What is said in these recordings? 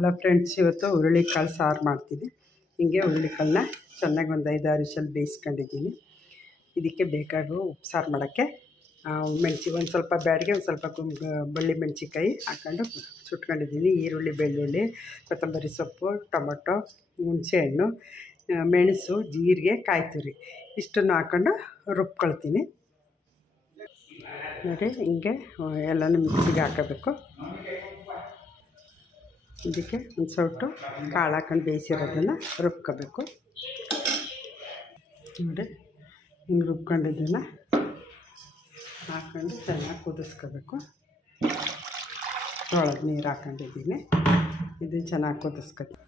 Hello friends, ಇವತ್ತು ಹುರುಳಿಕಾಳು ಸಾರು ಮಾಡ್ತೀನಿ. ಹೀಗೆ ಹುರುಳಿಕಾಳನ್ನ ಚೆನ್ನಾಗಿ ಒಂದು 5-6 ವಿಷಲ್ ಬೇಯಿಸ್ಕೊಂಡಿದ್ದೀನಿ. ಇದಕ್ಕೆ ಬೇಕಾಗೋ ಉಪ್ಪು ಸಾರು ಮಾಡೋಕ್ಕೆ ಒಂದು ಸ್ವಲ್ಪ ಬ್ಯಾಡಿಗೆ ಒಂದು ಸ್ವಲ್ಪ ಬಳ್ಳಿ ಮೆಣಸಿನ್ಕಾಯಿ ಹಾಕ್ಕೊಂಡು ಸುಟ್ಕೊಂಡಿದ್ದೀನಿ. ಈರುಳ್ಳಿ, ಬೆಳ್ಳುಳ್ಳಿ, ಕೊತ್ತಂಬರಿ ಸೊಪ್ಪು, ಟೊಮೊಟೊ, ಹುಣಸೆಹಣ್ಣು, ಮೆಣಸು, ಜೀರಿಗೆ, ಕಾಯಿ ತುರಿ ಇಷ್ಟನ್ನು ಹಾಕ್ಕೊಂಡು ರುಬ್ಕೊಳ್ತೀನಿ. ನೋಡಿ, ಹಿಂಗೆ ಎಲ್ಲನೂ ಮಿಕ್ಸಿಗೆ ಹಾಕೋಬೇಕು. ಇದಕ್ಕೆ ಒಂದು ಸ್ವಲ್ಪ ಕಾಳು ಹಾಕೊಂಡು ಬೇಯಿಸಿರೋದನ್ನು ರುಬ್ಕೋಬೇಕು. ನೋಡಿ, ಹಿಂಗೆ ರುಬ್ಕೊಂಡಿದ್ದನ್ನು ಹಾಕ್ಕೊಂಡು ಚೆನ್ನಾಗಿ ಕುದಿಸ್ಕೋಬೇಕು. ತೊಳೆದ ನೀರು ಹಾಕೊಂಡಿದ್ದೀನಿ. ಇದು ಚೆನ್ನಾಗಿ ಕುದಿಸ್ಕೊತೀನಿ.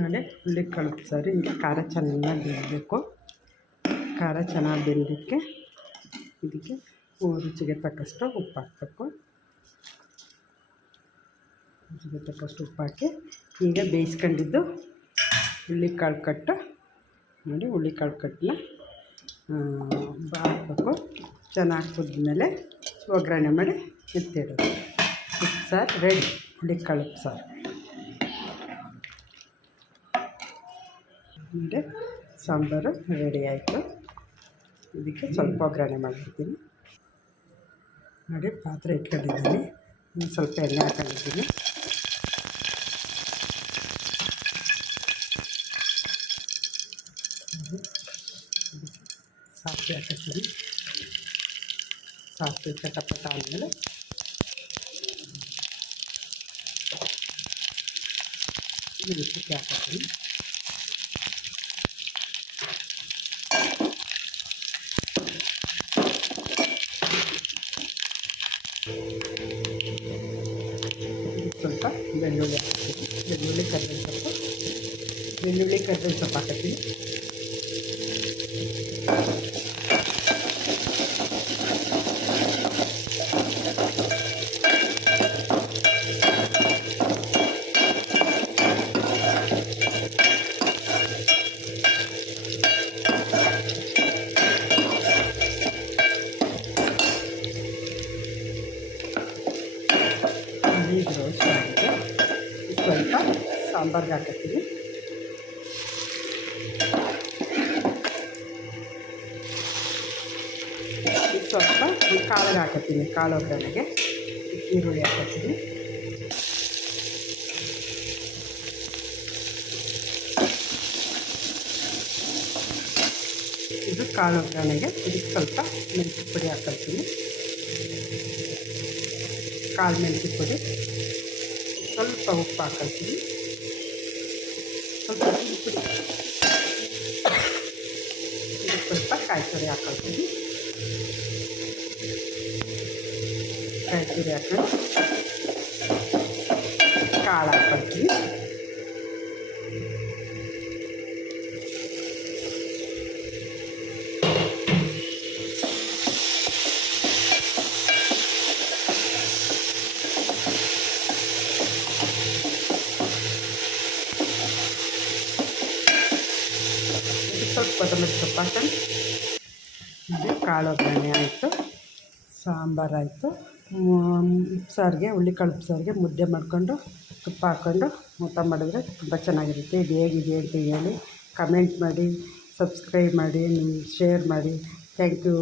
ನೋಡಿ, ಹುರುಳಿಕಾಳು ಸಾರು ಹಿಂಗೆ ಖಾರ ಚೆನ್ನಾಗಿ ಬೇಯಬೇಕು. ಖಾರ ಚೆನ್ನಾಗಿ ಬೆಂದಿದ್ದಕ್ಕೆ ಇದಕ್ಕೆ ರುಚಿಗೆ ತಕ್ಕಷ್ಟು ಉಪ್ಪು ಹಾಕಬೇಕು. ರುಚಿಗೆ ತಕ್ಕಷ್ಟು ಉಪ್ಪು ಹಾಕಿ ಈಗ ಬೇಯಿಸ್ಕೊಂಡಿದ್ದು ಹುರುಳಿಕಾಳು ಕಟ್ಟು ನೋಡಿ, ಹುರುಳಿಕಾಳು ಕಟ್ಟನ್ನ ಹಾಕಬೇಕು. ಚೆನ್ನಾಗಿ ಕುದ್ಮೇಲೆ ಒಗ್ಗರಣೆ ಮಾಡಿ ಎತ್ತಿಡೋದು. ಉಪ್ಪು ಸಾರು ರೆಡಿ. ಹುರುಳಿಕಾಳು ಉಪ್ಪು ಸಾರು ನೋಡಿ, ಸಾಂಬಾರು ರೆಡಿ ಆಯಿತು. ಇದಕ್ಕೆ ಸ್ವಲ್ಪ ಒಗ್ಗರಣೆ ಮಾಡಿಬಿಡ್ತೀನಿ. ನೋಡಿ, ಪಾತ್ರೆ ಇಟ್ಕೊಂಡಿದ್ದೀನಿ. ಸ್ವಲ್ಪ ಎಣ್ಣೆ ಹಾಕೊಂಡಿದ್ದೀನಿ. ಸಾಸಿವೆ ಹಾಕಿದ್ದೀನಿ. ಸಾಸಿವೆ ಚಟಪಟ ಆದಮೇಲೆ ಮೆಣಸಿನ್ಕಾಯಿ ಹಾಕಿದ್ದೀನಿ. ಸ್ವಲ್ಪ ಬೆಳ್ಳುಳ್ಳಿ ಹಾಕ್ತೀನಿ. ಬೆಳ್ಳುಳ್ಳಿ ಕರ್ಬೇವಿನ ಸೊಪ್ಪು ಹಾಕತ್ತೀನಿ. ಸ್ವಲ್ಪ ಸಾಂಬಾರ್ಗೆ ಹಾಕತ್ತೀನಿ. ಸ್ವಲ್ಪ ಕಾಳಿಗೆ ಹಾಕತ್ತೀನಿ. ಕಾಳು ಒಗ್ಗರಣೆಗೆ ಈರುಳ್ಳಿ ಹಾಕತ್ತೀನಿ. ಇದು ಕಾಳು ಒಗ್ಗರಣೆಗೆ ಇದಕ್ಕೆ ಸ್ವಲ್ಪ ಮೆಣಸಿನ ಪುಡಿ ಹಾಕತ್ತೀನಿ. ಕಾಳು ಮೆಣಸಿನ ಪುಡಿ, ಸ್ವಲ್ಪ ಉಪ್ಪು ಹಾಕತ್ತೀನಿ. ಸ್ವಲ್ಪ ಪುಡಿ, ಇದಕ್ಕೆ ಸ್ವಲ್ಪ ಕಾಯಿ ತುರಿ ಹಾಕೊಳ್ತೀನಿ. ಕಾಯಿ ತುರಿ ಹಾಕೊಂಡು ಕಾಳು ಹಾಕ್ಕೊಳ್ತೀನಿ. ಸ್ವಲ್ಪ ಕೊತ್ತಂಬರಿ ಸೊಪ್ಪು ಹಾಕೊಂಡು ಇದು ಕಾಳು ಒಗ್ಗರಣೆ ಆಯಿತು. ಸಾಂಬಾರಾಯಿತು. ಸಾರಿಗೆ, ಹುರುಳಿಕಾಳು ಸಾರಿಗೆ ಮುದ್ದೆ ಮಾಡಿಕೊಂಡು ತುಪ್ಪ ಹಾಕ್ಕೊಂಡು ಊಟ ಮಾಡಿದ್ರೆ ತುಂಬ ಚೆನ್ನಾಗಿರುತ್ತೆ. ಇದು ಹೇಗಿದೆ ಅಂತ ಹೇಳಿ ಕಮೆಂಟ್ ಮಾಡಿ, ಸಬ್ಸ್ಕ್ರೈಬ್ ಮಾಡಿ, ಶೇರ್ ಮಾಡಿ. Thank you.